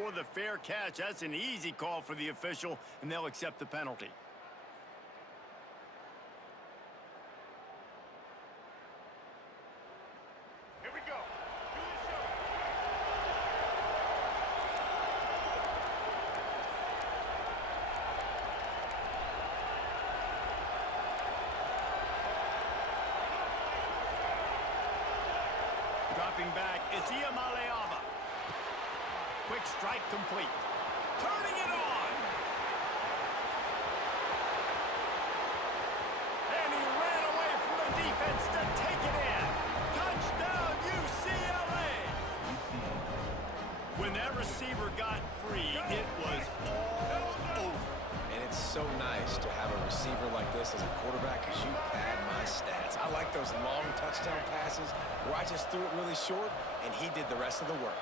for the fair catch. That's an easy call for the official, and they'll accept the penalty. Here we go. Dropping back, it's Iamaleava. Quick strike complete. Turning it on. And he ran away from the defense to take it in. Touchdown, UCLA! When that receiver got free, it was all over. And it's so nice to have a receiver like this as a quarterback because you pad my stats. I like those long touchdown passes where I just threw it really short and he did the rest of the work.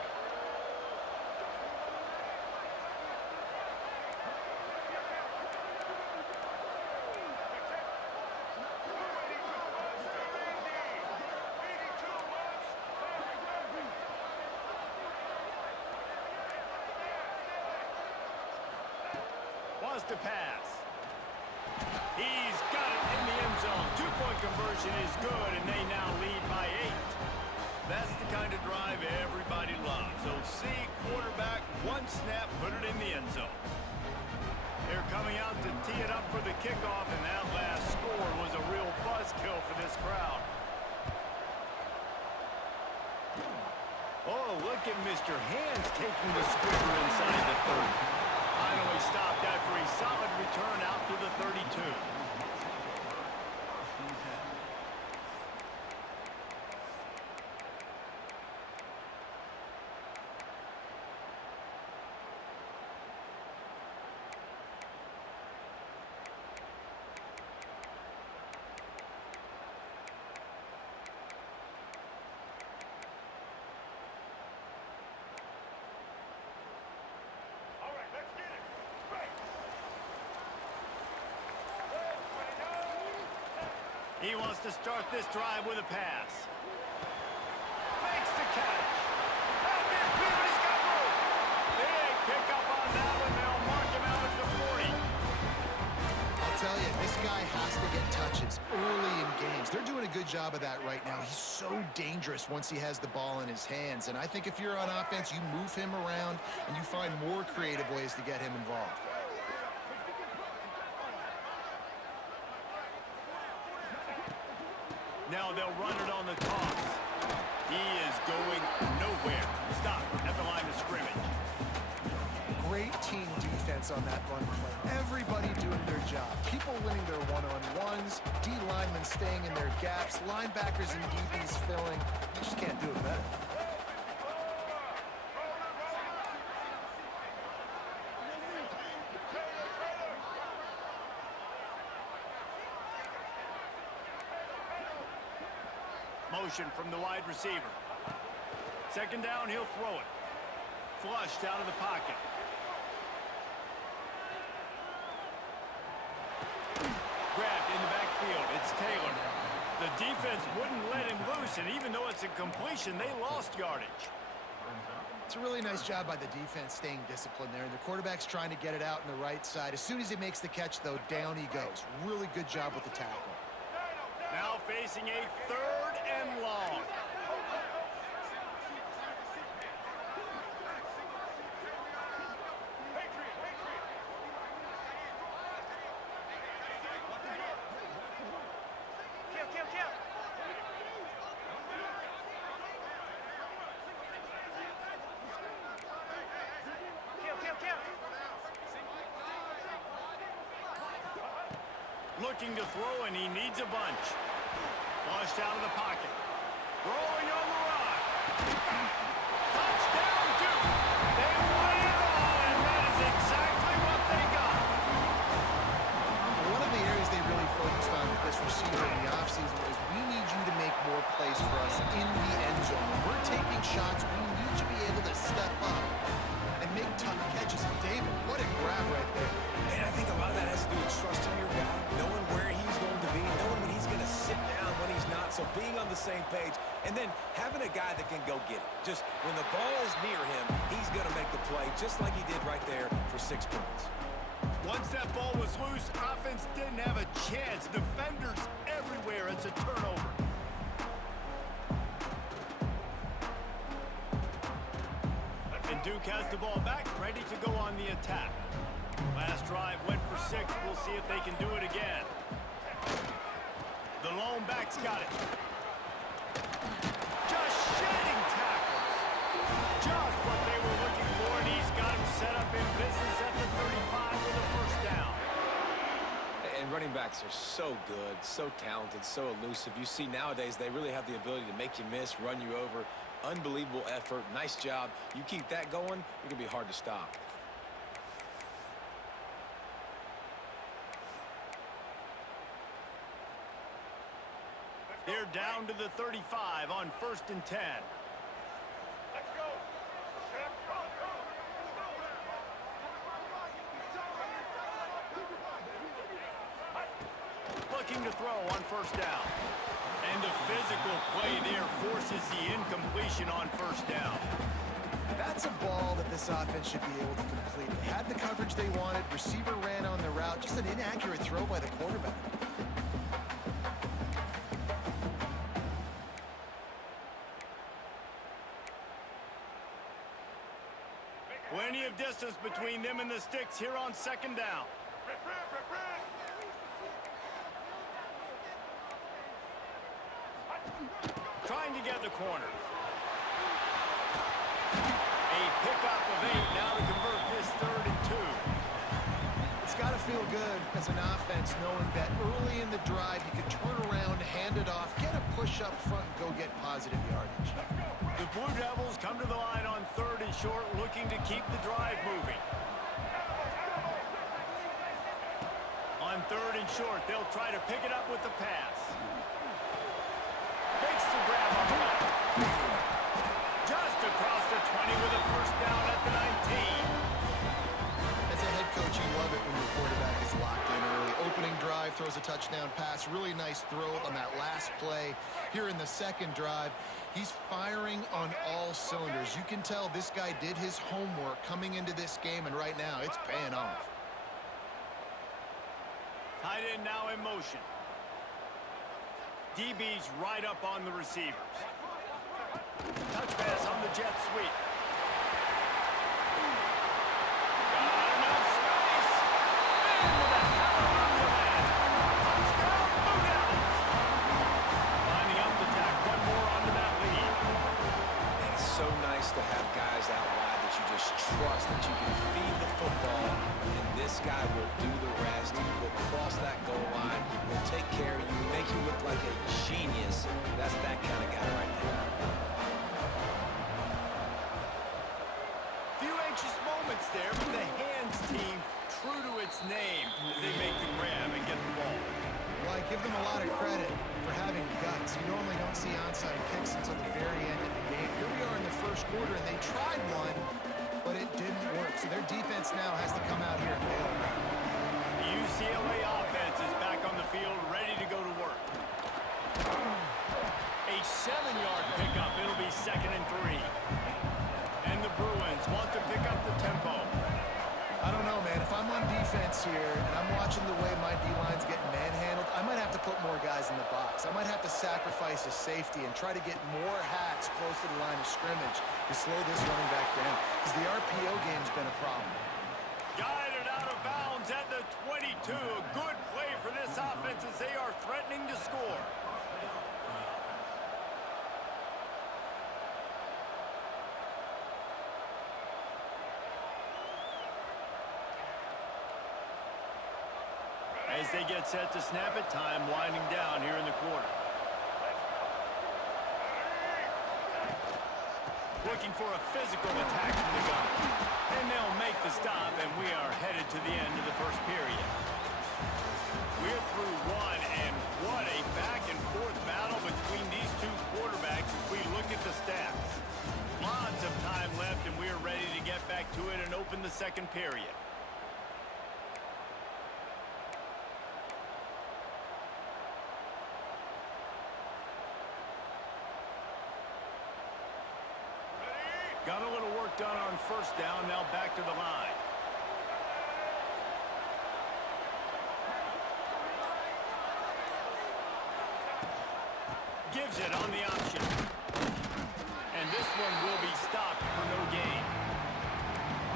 Wants to pass. He's got it in the end zone. Two-point conversion is good, and they now lead by 8. That's the kind of drive everybody loves. So see quarterback, one snap, put it in the end zone. They're coming out to tee it up for the kickoff, and that last score was a real buzzkill for this crowd. Oh, look at Mr. Hands taking the squibber inside the 30. Finally stopped after a solid return out to the 32. He wants to start this drive with a pass. Makes the catch. And he's got room. Big pickup on that one. They'll mark him out at the 40. I'll tell you, this guy has to get touches early in games. They're doing a good job of that right now. He's so dangerous once he has the ball in his hands. And I think if you're on offense, you move him around and you find more creative ways to get him involved. Now they'll run it on the toss. He is going nowhere. Stop at the line of scrimmage. Great team defense on that run play. Everybody doing their job. People winning their one-on-ones, D linemen staying in their gaps, linebackers and DBs filling. You just can't do it better. Motion from the wide receiver. Second down, he'll throw it. Flushed out of the pocket. Grabbed in the backfield. It's Taylor. The defense wouldn't let him loose, and even though it's a completion, they lost yardage. It's a really nice job by the defense staying disciplined there, and the quarterback's trying to get it out on the right side. As soon as he makes the catch, though, down he goes. Really good job with the tackle. Now facing a 3rd and long. Looking to throw, and he needs a bunch. Flushed out of the pocket. Throwing on the run. Touchdown, Duke. They won it all, and that is exactly what they got. One of the areas they really focused on with this receiver in the offseason was we need you to make more plays for us in the end zone. When we're taking shots, we need you to be able to step up and make tough catches. And David, what a grab right there. And I think a lot of that has to do with trusting your guy, knowing where he's going to be, knowing when he's going to sit down, when he's not. So being on the same page, And then having a guy that can go get it. Just when the ball is near him, he's going to make the play just like he did right there for 6 points. Once that ball was loose, offense didn't have a chance. Defenders everywhere. It's a turnover. And Duke has the ball back, ready to go on the attack. Last drive went for 6. We'll see if they can do it again. The lone back's got it. Just shedding tackles. Just what they were looking for, and he's got him set up in business at the 35 with a first down. And running backs are so good, so talented, so elusive. You see nowadays they really have the ability to make you miss, run you over. Unbelievable effort. Nice job. You keep that going, you're going to be hard to stop. They're down to the 35 on 1st and 10. Let's go. Looking to throw on 1st down. And the physical play there forces the incompletion on 1st down. That's a ball that this offense should be able to complete. They had the coverage they wanted. Receiver ran on the route. Just an inaccurate throw by the quarterback. Plenty of distance between them and the sticks here on 2nd down. Trying to get the corner. A pickup of 8 now to convert this 3rd and 2. It's got to feel good as an offense knowing that early in the drive you can turn around, hand it off, get a push up front, and go get positive yardage. The Blue Devils come to the line on 3rd and short, looking to keep the drive moving. On 3rd and short, they'll try to pick it up with the pass. Makes the grab on the back. Just across the 20 with a first down at the 19. As a head coach, you love it when your quarterback is locked in early. Opening drive, throws a touchdown pass. Really nice throw on that last play. Here in the 2nd drive, he's firing on all cylinders. You can tell this guy did his homework coming into this game, and right now it's paying off. Tight end now in motion. DB's right up on the receivers. Touch pass on the jet sweep. Got enough space. Into the hallelujah land. Touchdown, Blue Devils. Lining up to tack one more onto that lead. And it's so nice to have guys out wide that you just trust that you can feed the football, and this guy will do the rest. Will cross that goal line, will take care of you, make you look like a genius. That's that kind of guy right there. Few anxious moments there, but the hands team true to its name as they make the grab and get the ball. Well, I give them a lot of credit for having guts. You normally don't see onside kicks until the very end of the game. Here we are in the 1st quarter, and they tried one, but it didn't work. So their defense now has to come out here and bail them out. The UCLA offense is back on the field, ready to go to work. A 7-yard pickup. It'll be 2nd and 3. And the Bruins want to pick up the tempo. I don't know, man. If I'm on defense here and I'm watching the way my D-line's getting manhandled, I might have to put more guys in the box. I might have to sacrifice a safety and try to get more hats close to the line of scrimmage to slow this running back down, because the RPO game's been a problem. Guided out of bounds at the 22. A good play for this offense as they are threatening to score. As they get set to snap it, time winding down here in the quarter. Looking for a physical attack from the gun. And they'll make the stop, and we are headed to the end of the 1st period. We're through 1, and what a back-and-forth battle between these two quarterbacks as we look at the stats. Lots of time left, and we're ready to get back to it and open the 2nd period. done on first down. Now back to the line. Gives it on the option. And this one will be stopped for no gain.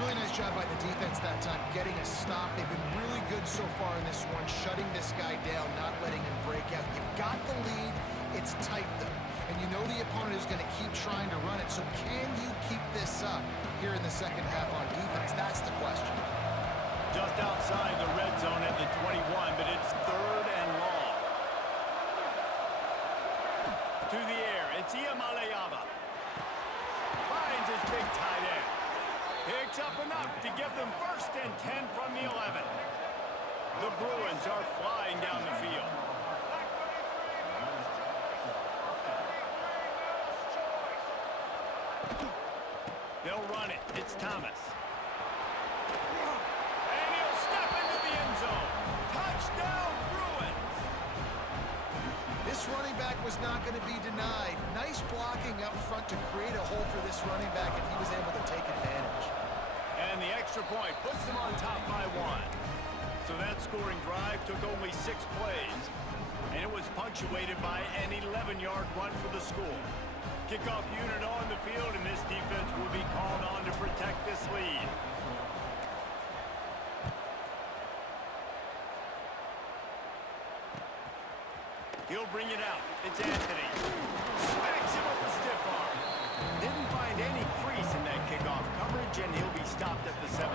Really nice job by the defense that time, getting a stop. They've been really good so far in this one, shutting this guy down, not letting him break out. You've got the lead. It's tight, though. And you know the opponent is going to keep trying to run it. So can you keep this up here in the second half on defense? That's the question. Just outside the red zone at the 21, but it's third and long. To the air, it's Iamaleava. Finds his big tight end. Picks up enough to give them first and 10 from the 11. The Bruins are flying down the field. They'll run it. It's Thomas. And he'll step into the end zone. Touchdown, Bruins! This running back was not going to be denied. Nice blocking up front to create a hole for this running back, and he was able to take advantage. And the extra point puts them on top by 1. So that scoring drive took only 6 plays. And it was punctuated by an 11-yard run for the score. Kickoff unit on the field, and this defense will be called on to protect this lead. He'll bring it out. It's Anthony. Smacks him with a stiff arm. Didn't find any crease in that kickoff coverage, and he'll be stopped at the 17.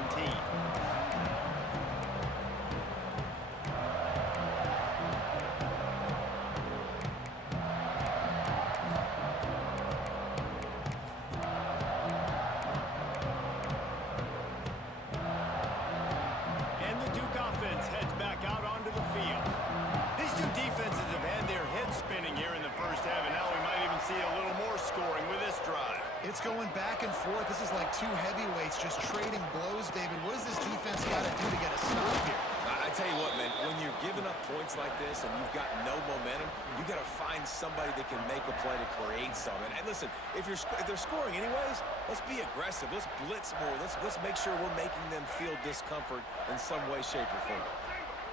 It's going back and forth. This is like two heavyweights just trading blows, David. What does this defense got to do to get a stop here? I tell you what, man, when you're giving up points like this and you've got no momentum, you got to find somebody that can make a play to create some. And listen, if they're scoring anyways, let's be aggressive. Let's blitz more. Let's make sure we're making them feel discomfort in some way, shape, or form.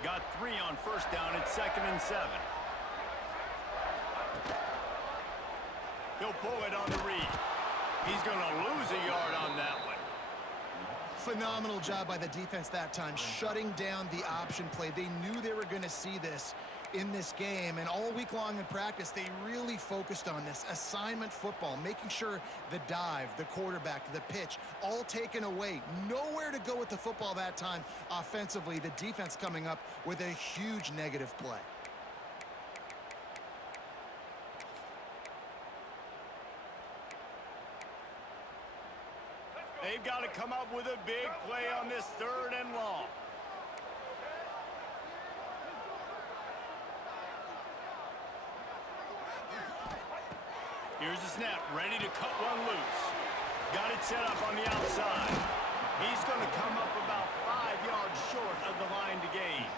Got 3 on first down. It's 2nd and 7. He'll pull it on the read. He's going to lose a yard on that one. Phenomenal job by the defense that time, shutting down the option play. They knew they were going to see this in this game, and all week long in practice, they really focused on this assignment football, making sure the dive, the quarterback, the pitch, all taken away. Nowhere to go with the football that time offensively. The defense coming up with a huge negative play. They've got to come up with a big play on this 3rd and long. Here's the snap, ready to cut one loose. Got it set up on the outside. He's going to come up about 5 yards short of the line to gain.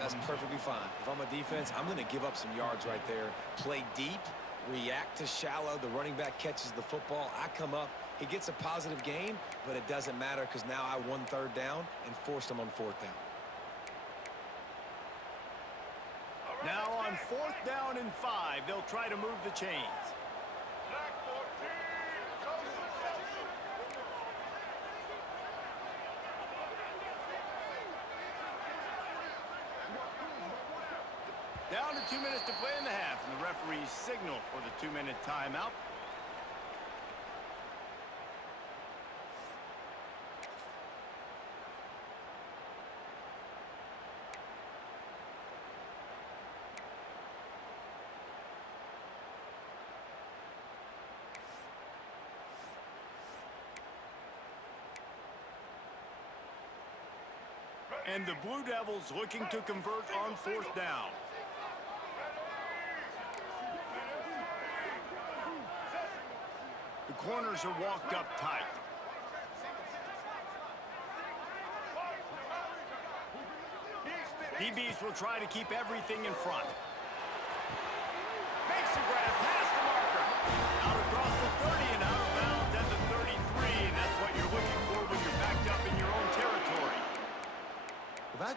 That's perfectly fine. If I'm a defense, I'm going to give up some yards right there. Play deep, react to shallow. The running back catches the football. I come up. He gets a positive gain, but it doesn't matter because now I won 3rd down and forced him on 4th down. Now on 4th down and 5, they'll try to move the chains. Down to 2 minutes to play in the half, and the referees signal for the 2-minute timeout. And the Blue Devils looking to convert on 4th down. The corners are walked up tight. DBs will try to keep everything in front. Makes a grab past the marker. Out across the 30 and out of bounds at the 33.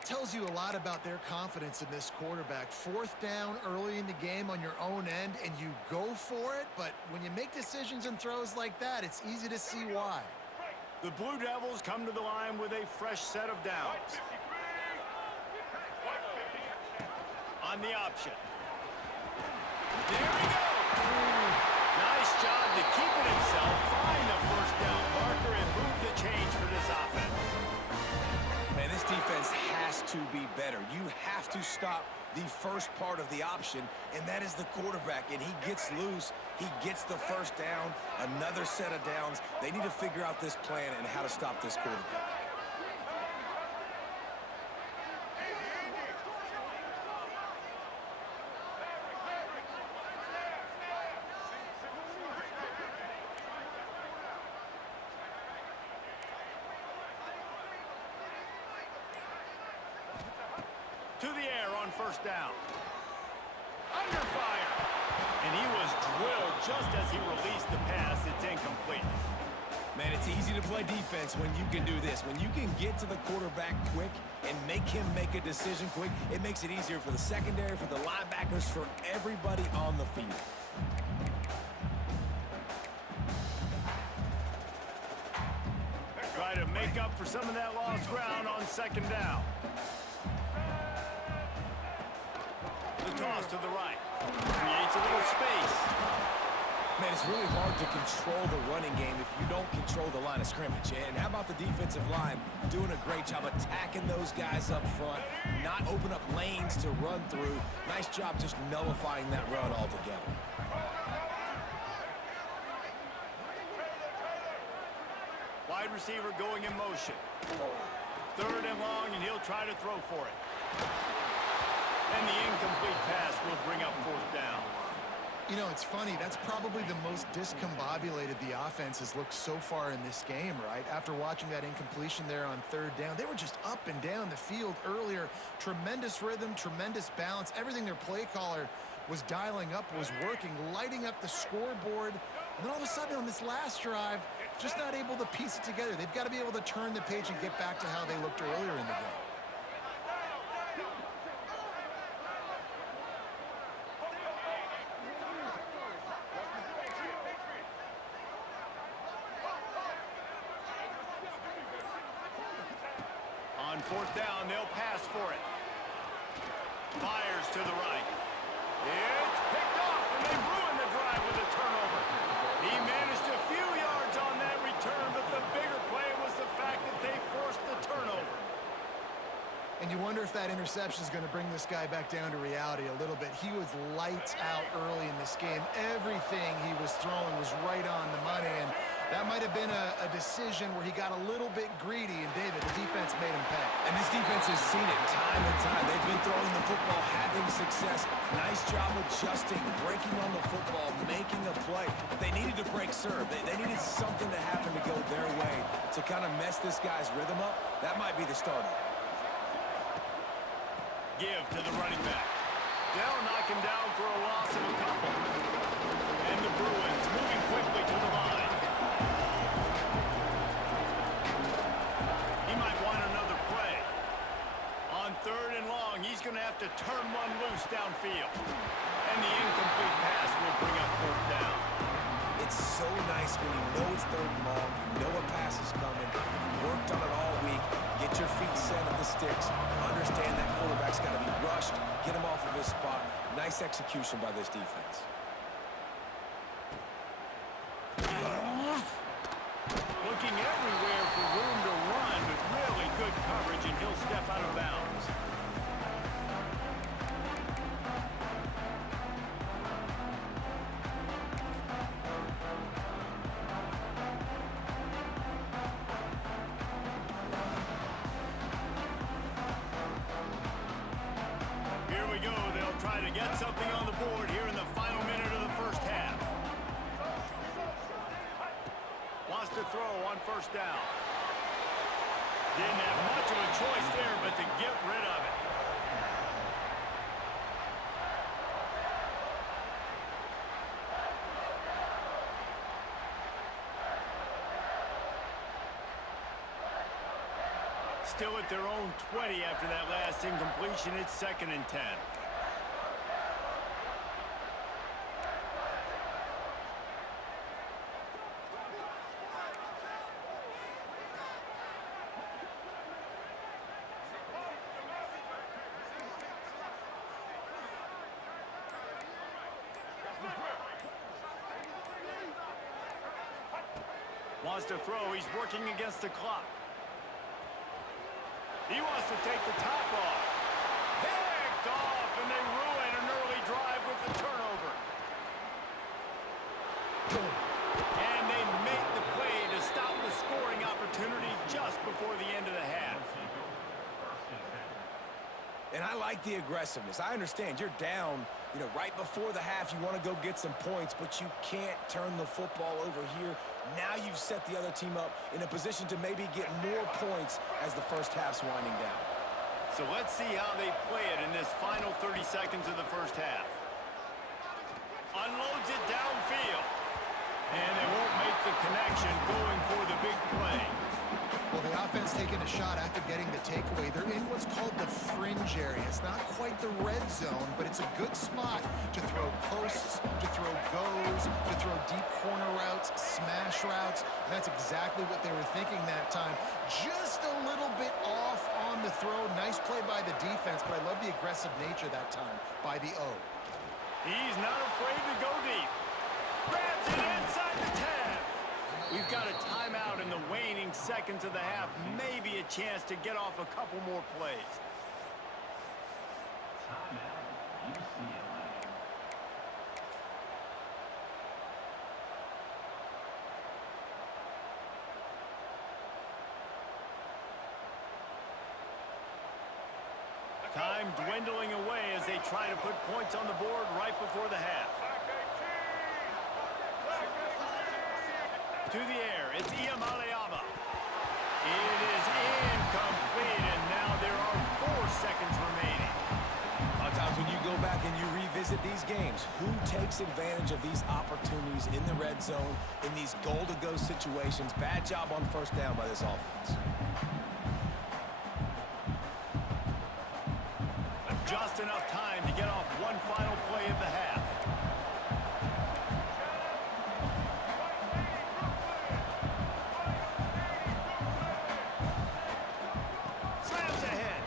That tells you a lot about their confidence in this quarterback. 4th down early in the game on your own end, and you go for it, but when you make decisions and throws like that, it's easy to see why. The Blue Devils come to the line with a fresh set of downs. On the option. There we go! Nice job to keep it himself, find the first down marker, and move the change for this offense. Man, this defense has to be better. You have to stop the first part of the option, and that is the quarterback. And he gets loose. He gets the first down, another set of downs. They need to figure out this plan and how to stop this quarterback. To the air on first down. Under fire. And he was drilled just as he released the pass. It's incomplete. Man, it's easy to play defense when you can do this. When you can get to the quarterback quick and make him make a decision quick, it makes it easier for the secondary, for the linebackers, for everybody on the field. Try to make up for some of that lost ground on second down. The toss to the right. Creates a little space. Man, it's really hard to control the running game if you don't control the line of scrimmage. And how about the defensive line doing a great job attacking those guys up front, not open up lanes to run through. Nice job just nullifying that run altogether. Wide receiver going in motion. 3rd and long, and he'll try to throw for it. And the incomplete pass will bring up 4th down. You know, it's funny. That's probably the most discombobulated the offense has looked so far in this game, right? After watching that incompletion there on 3rd down, they were just up and down the field earlier. Tremendous rhythm, tremendous balance. Everything their play caller was dialing up was working, lighting up the scoreboard. And then all of a sudden on this last drive, just not able to piece it together. They've got to be able to turn the page and get back to how they looked earlier in the game. On 4th down, they'll pass for it. Fires to the right. It's picked off, and they ruin the drive with a turnover. He managed a few yards on that return, but the bigger play was the fact that they forced the turnover. And you wonder if that interception is going to bring this guy back down to reality a little bit. He was lights out early in this game. Everything he was throwing was right on the money, and that might have been a decision where he got a little bit greedy, and David, the defense made him pay. And this defense has seen it time and time. They've been throwing the football, having success. Nice job adjusting, breaking on the football, making a play. They needed to break serve. They needed something to happen to go their way to kind of mess this guy's rhythm up. That might be the starter. Give to the running back. They'll knock him down for a loss of a couple. And the Bruins moving quickly to the line. He might want another play. On 3rd and long, he's going to have to turn one loose downfield. And the incomplete pass will bring up 4th down. It's so nice when you know it's 3rd and long, you know a pass is coming, you worked on it all week, get your feet set at the sticks, understand that quarterback's got to be rushed, get him off of his spot. Nice execution by this defense. Looking everywhere for room to run, but really good coverage, and he'll step out of bounds. Here we go. They'll try to get something on the board here in the final minute of the first half. Wants to throw on 1st down. Didn't have much of a choice there, but to get rid of it. Still at their own 20 after that last incompletion. It's 2nd and 10. Wants to throw. He's working against the clock. He wants to take the top off. Picked off, and they ruin an early drive with the turnover. And they make the play to stop the scoring opportunity just before the end of the half. And I like the aggressiveness. I understand you're down, right before the half. You want to go get some points, but you can't turn the football over here. Now you've set the other team up in a position to maybe get more points as the first half's winding down. So let's see how they play it in this final 30 seconds of the first half. Unloads it downfield. And they won't make the connection going for the big play. Well, the offense taking a shot after getting the takeaway. They're in what's called the fringe area. It's not quite the red zone, but it's a good spot to throw posts, to throw goes, to throw deep corner routes, smash routes. And that's exactly what they were thinking that time. Just a little bit off on the throw. Nice play by the defense, but I love the aggressive nature that time by the O. He's not afraid to go deep. Grabs it inside the 10. We've got a timeout in the waning seconds of the half. Maybe a chance to get off a couple more plays. Time dwindling away as they try to put points on the board right before the half. To the air, it's Iamaleava. It is incomplete, and now there are 4 seconds remaining. A lot of times when you go back and you revisit these games, who takes advantage of these opportunities in the red zone, in these goal-to-go situations? Bad job on first down by this offense. Just enough time to get off one final play of the half. Slams ahead.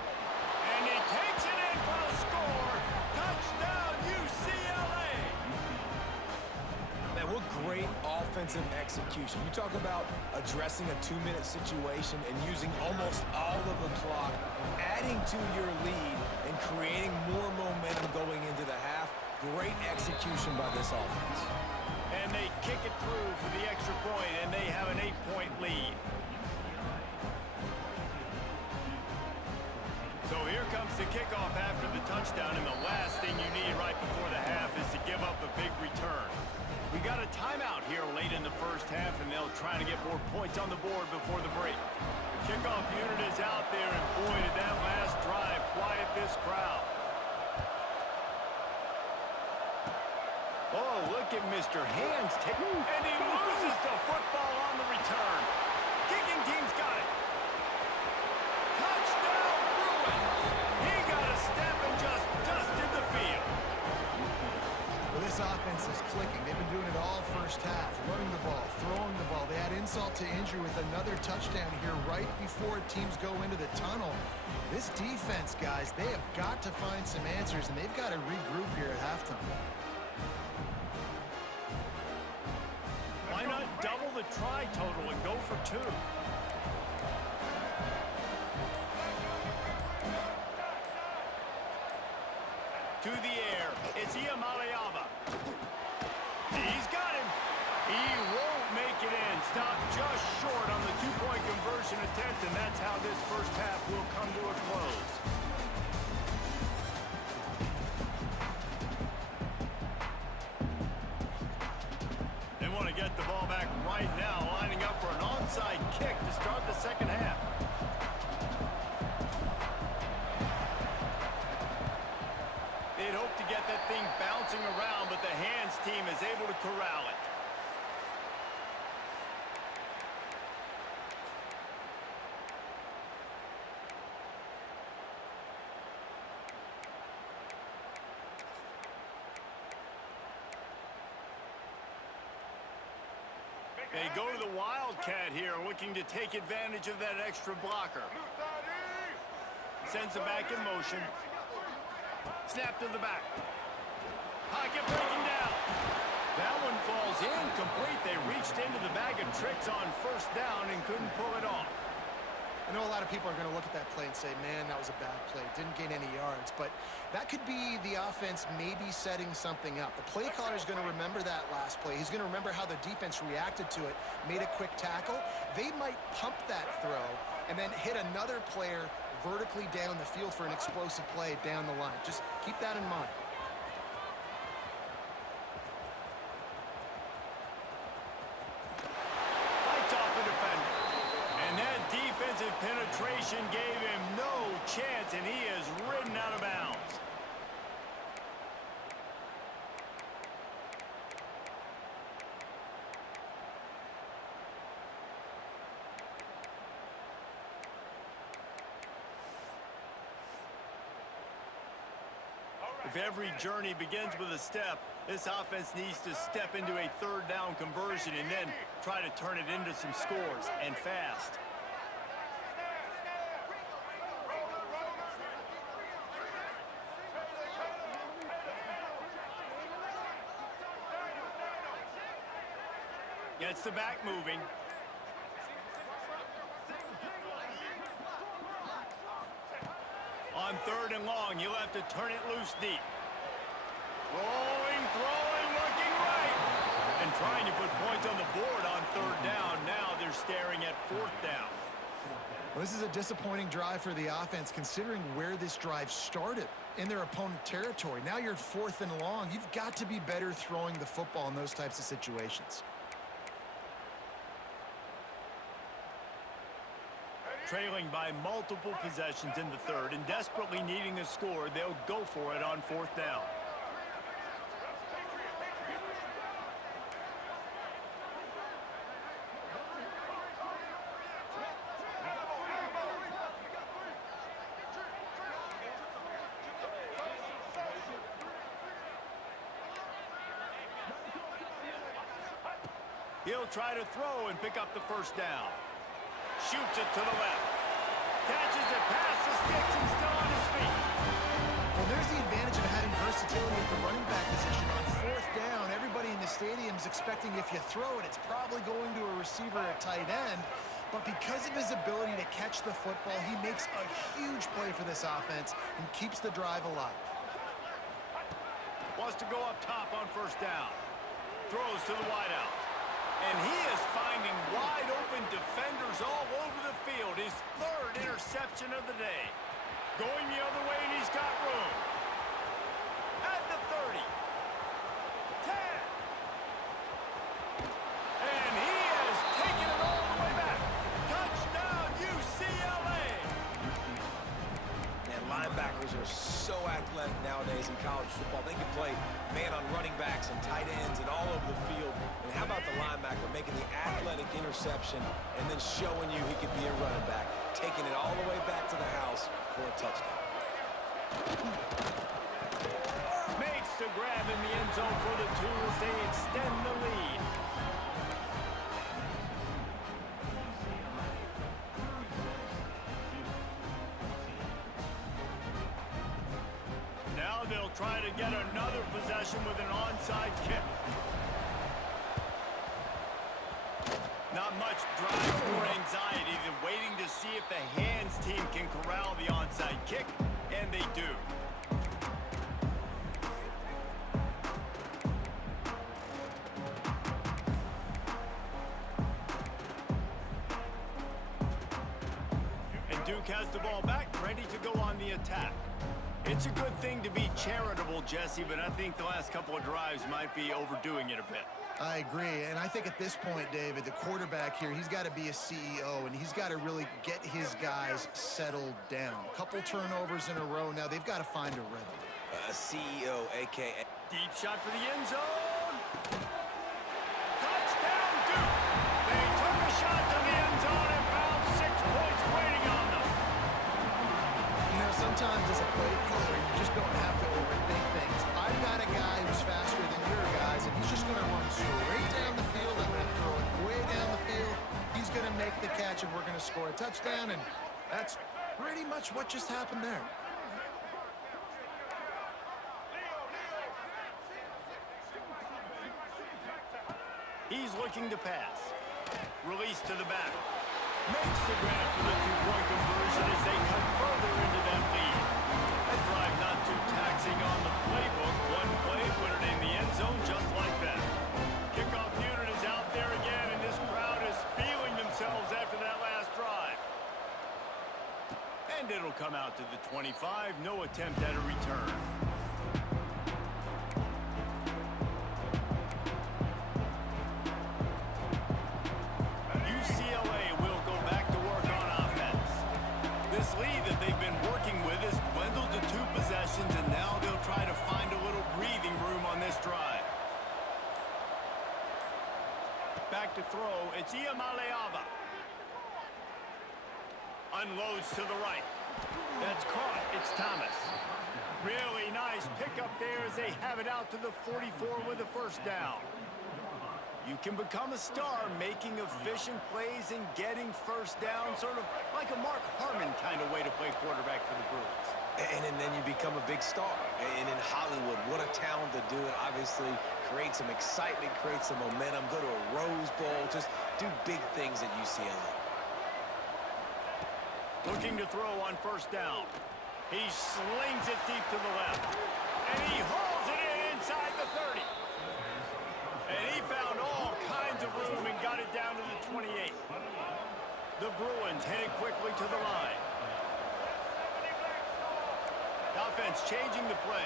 And he takes it in for the score. Touchdown, UCLA. Man, what great offensive execution. You talk about addressing a 2-minute situation and using almost all of the clock, adding to your lead, and creating more momentum going into the half. Great execution by this offense. And they kick it through for the extra point, and they have an 8-point lead. So here comes the kickoff after the touchdown, and the last thing you need right before the half is to give up a big return. We got a timeout here late in the first half, and they'll try to get more points on the board before the break. The kickoff unit is out there, and boy, did that last drive quiet this crowd. Oh, look at Mr. Hands. And he loses the football on the return. Kicking team's got it. Touchdown, Bruins. He got a step and just dusted the field. Well, this offense is clicking. They've been doing it all first half. Running the ball, throwing the ball. They add insult to injury with another touchdown here right before teams go into the tunnel. This defense, guys, they have got to find some answers, and they've got to regroup here at halftime. Why not double the try total and go for 2? To the air, it's Iamaleava. He's got him. He won't make it in. Stopped just short on the 2-point conversion attempt, and that's how this first half will come to a close. They want to get the ball back right now, lining up for an onside kick to start the second half. They'd hope to get that thing bouncing around, but the hands team is able to corral it. They go to the Wildcat here, looking to take advantage of that extra blocker. Sends it back in motion. Snap to the back. Pocket breaking down. That one falls incomplete. They reached into the bag of tricks on first down and couldn't pull it off. I know a lot of people are going to look at that play and say, man, that was a bad play. Didn't gain any yards. But that could be the offense maybe setting something up. The play caller is going to remember that last play. He's going to remember how the defense reacted to it, made a quick tackle. They might pump that throw and then hit another player vertically down the field for an explosive play down the line. Just keep that in mind. Defensive penetration gave him no chance, and he is ridden out of bounds. If every journey begins with a step, this offense needs to step into a third down conversion and then try to turn it into some scores, and fast. Gets the back moving. On third and long, you'll have to turn it loose deep. Rolling, throwing, looking right. And trying to put points on the board on third down. Now they're staring at fourth down. Well, this is a disappointing drive for the offense, considering where this drive started in their opponent territory. Now you're at fourth and long. You've got to be better throwing the football in those types of situations. Trailing by multiple possessions in the third and desperately needing a score, they'll go for it on fourth down. He'll try to throw and pick up the first down. Shoots it to the left. Catches it past the sticks and still on his feet. Well, there's the advantage of having versatility at the running back position. On fourth down, everybody in the stadium is expecting if you throw it, it's probably going to a receiver or tight end. But because of his ability to catch the football, he makes a huge play for this offense and keeps the drive alive. Wants to go up top on first down. Throws to the wideout. And he is finding wide-open defenders all over the field. His third interception of the day. Going the other way, and he's got room. At the 30. 10. And he has taken it all the way back. Touchdown, UCLA. And linebackers are so athletic nowadays in college football. They can play man on running backs and tight ends and all over the field. And how about the linebacker making the athletic interception and then showing you he could be a running back, taking it all the way back to the house for a touchdown. Makes the grab in the end zone for the two as they extend the lead. Now they'll try to get another possession with an onside kick. Not much drive or anxiety than waiting to see if the hands team can corral the onside kick, and they do. And Duke has the ball back, ready to go on the attack. It's a good thing to be charitable, Jesse, but I think the last couple of drives might be overdoing it a bit. I agree, and I think at this point, David, the quarterback here, he's got to be a CEO, and he's got to really get his guys settled down. A couple turnovers in a row now. They've got to find a rhythm. A CEO, a.k.a. Deep shot for the end zone. Touchdown, Duke. They took a shot to the end zone and found 6 points waiting on them. You know, sometimes as a play caller, you just don't have to overthink things. I've got a guy who's faster than your guys, and he's just going to run straight down the field and then throw it way down the field. He's going to make the catch, and we're going to score a touchdown, and that's pretty much what just happened there. He's looking to pass. Release to the back. Makes the grab for the two-point conversion as they come further into that lead. That drive not too taxing on the playbook. One play, put it in the end zone just like that. Kickoff unit is out there again, and this crowd is feeling themselves after that last drive. And it'll come out to the 25. No attempt at a return. And now they'll try to find a little breathing room on this drive. Back to throw, it's Iamaleava. Unloads to the right. That's caught, it's Thomas. Really nice pickup there as they have it out to the 44 with a first down. You can become a star making efficient plays and getting first down, sort of like a Mark Harmon kind of way to play quarterback for the Bruins. And then you become a big star. And in Hollywood, what a talent to do it. Obviously, create some excitement, create some momentum, go to a Rose Bowl, just do big things at UCLA. Looking to throw on first down. He slings it deep to the left. And he hauls it in inside the 30. And he found all kinds of room and got it down to the 28. The Bruins headed quickly to the line. Offense changing the play.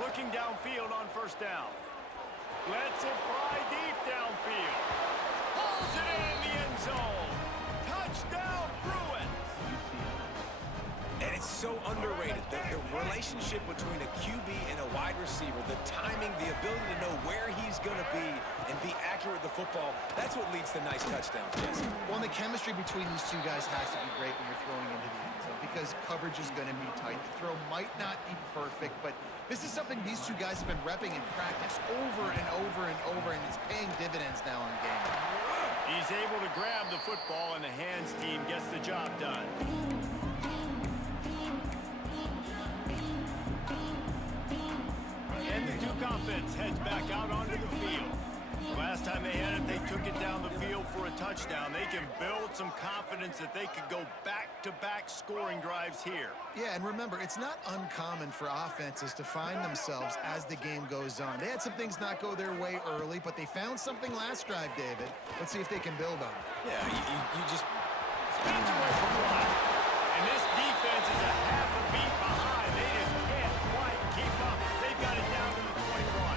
Looking downfield on first down. Lets it fly deep downfield. Pulls it in the end zone. Touchdown, Bruins! And it's so underrated. The relationship between a QB and a wide receiver, the timing, the ability to know where he's going to be and be accurate with the football, that's what leads to nice touchdowns, Jesse. Well, and the chemistry between these two guys has to be great when you're throwing into the end zone because coverage is going to be tight. The throw might not be perfect, but this is something these two guys have been repping in practice over and over and over, and it's paying dividends now in game. He's able to grab the football, and the hands team gets the job done. And the Duke offense heads back out onto the field. Last time they had it, they took it down the field for a touchdown. They can build some confidence that they could go back-to-back scoring drives here. Yeah, and remember, it's not uncommon for offenses to find themselves as the game goes on. They had some things not go their way early, but they found something last drive, David. Let's see if they can build on it. Yeah, you just... Spins away from one. And this defense is a half a beat behind. They just can't quite keep up. They've got it down to the 21.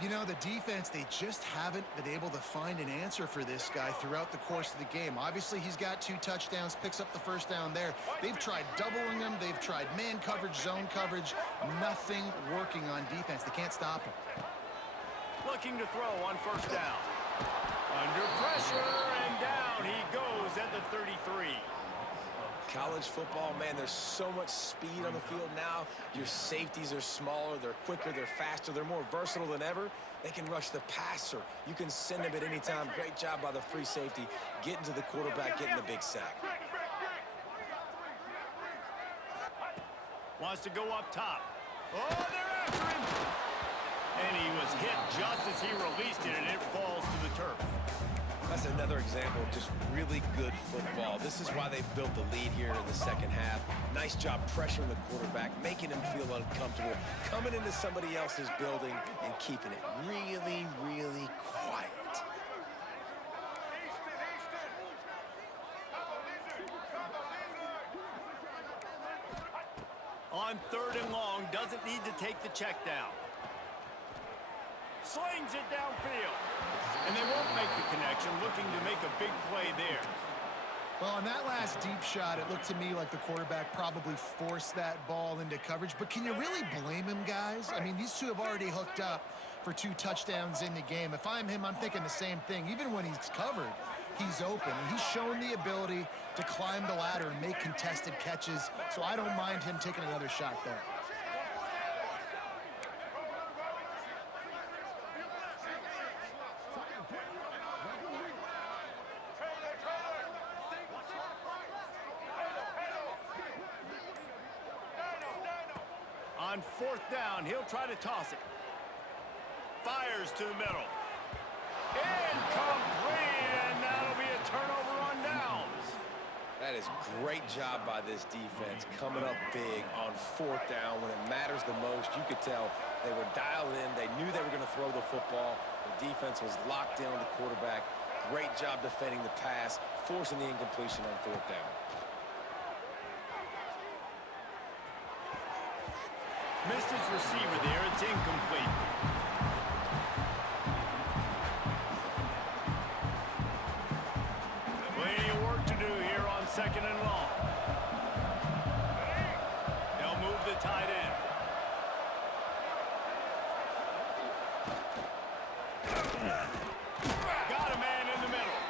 You know, the defense, they just haven't been able to find an answer for this guy throughout the course of the game. Obviously, he's got 2 touchdowns, picks up the first down there. They've tried doubling him. They've tried man coverage, zone coverage. Nothing working on defense. They can't stop him. Looking to throw on first down. Under pressure, and down he goes at the 33. College football, man, there's so much speed on the field now. Your safeties are smaller, they're quicker, they're faster, they're more versatile than ever. They can rush the passer. You can send them at any time. Great job by the free safety, getting to the quarterback, getting the big sack. Wants to go up top. Oh, they're after him! And he was hit just as he released it, and it falls to the turf. That's another example of just really good football. This is why they built the lead here in the second half. Nice job pressuring the quarterback, making him feel uncomfortable, coming into somebody else's building and keeping it really, really quiet. On 3rd and long, doesn't need to take the check down. Slings it downfield. And they won't make the connection, looking to make a big play there. Well, on that last deep shot, it looked to me like the quarterback probably forced that ball into coverage. But can you really blame him, guys? I mean, these two have already hooked up for 2 touchdowns in the game. If I'm him, I'm thinking the same thing. Even when he's covered, he's open. He's shown the ability to climb the ladder and make contested catches. So I don't mind him taking another shot there. On fourth down, he'll try to toss it. Fires to the middle. Incomplete, and that'll be a turnover on downs. That is great job by this defense, coming up big on fourth down when it matters the most. You could tell they were dialed in. They knew they were going to throw the football. The defense was locked in on the quarterback. Great job defending the pass, forcing the incompletion on fourth down. Missed his receiver there. It's incomplete. Plenty of work to do here on second and long. They'll move the tight end. Got a man in the middle.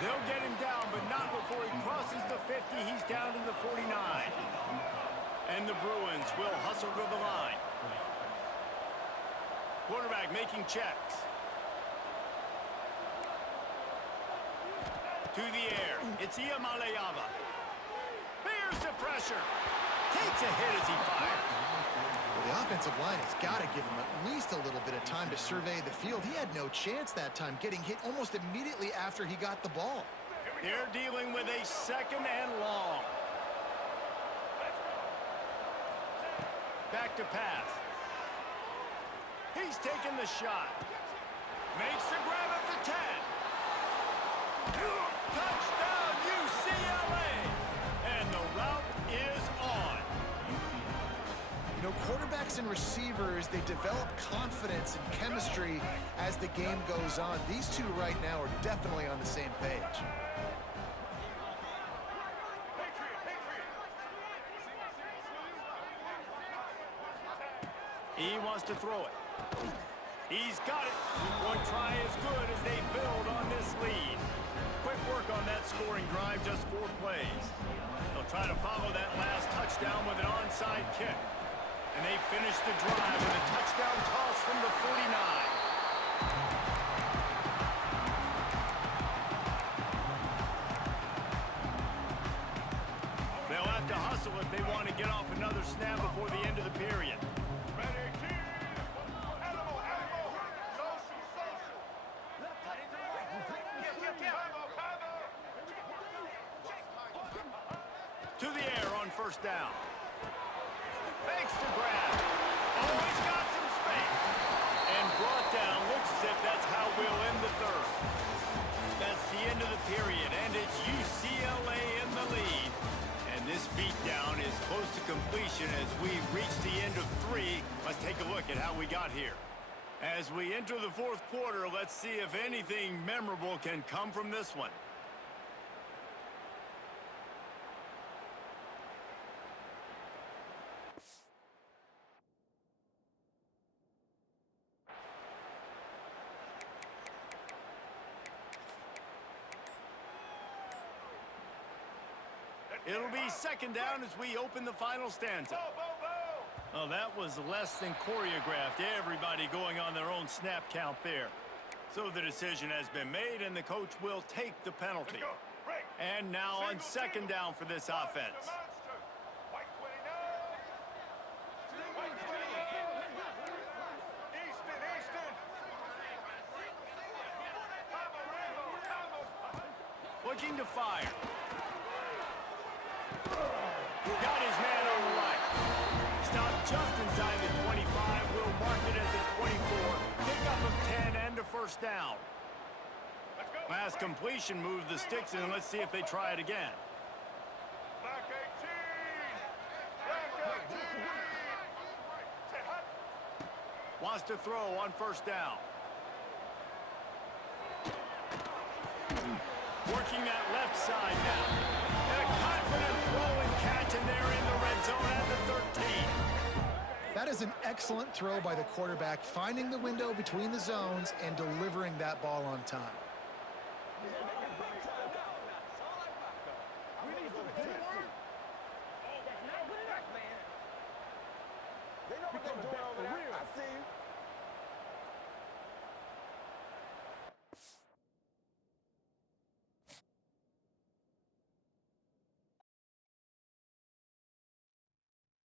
They'll get him down, but not before he crosses the 50. He's down to the 49. And the Bruins will hustle to the line. Quarterback making checks. To the air. It's Iamaleava. Bears the pressure. Takes a hit as he fires. Well, the offensive line has got to give him at least a little bit of time to survey the field. He had no chance that time, getting hit almost immediately after he got the ball. They're dealing with a second and long. Back to pass. He's taking the shot. Makes the grab at the 10. Touchdown, UCLA! And the route is on. You know, quarterbacks and receivers, they develop confidence and chemistry as the game goes on. These two right now are definitely on the same page. He wants to throw it. He's got it. Two-point try is good as they build on this lead. Quick work on that scoring drive, just 4 plays. They'll try to follow that last touchdown with an onside kick. And they finish the drive with a touchdown toss from the 49. They'll have to hustle if they want to get off another snap before the end of the period. To the air on first down. Makes the grab. Oh, he's got some space. And brought down. Looks as if that's how we'll end the third. That's the end of the period, and it's UCLA in the lead. And this beatdown is close to completion as we've reached the end of 3. Let's take a look at how we got here. As we enter the fourth quarter, let's see if anything memorable can come from this one. It'll be second down as we open the final stanza. Oh, that was less than choreographed. Everybody going on their own snap count there. So the decision has been made, and the coach will take the penalty. And now on second down for this offense. Looking to fire. Got his man on the right. Stopped just inside the 25. Will mark it at the 24. Pickup of 10 and a first down. Last completion moved the sticks in. Let's see if they try it again. Black 18! Black 18! Wants to throw on first down. Working that left side now. And a confident throw and catch, and they're in the red zone at the 13. That is an excellent throw by the quarterback, finding the window between the zones and delivering that ball on time. They know what they're doing over there. I see you.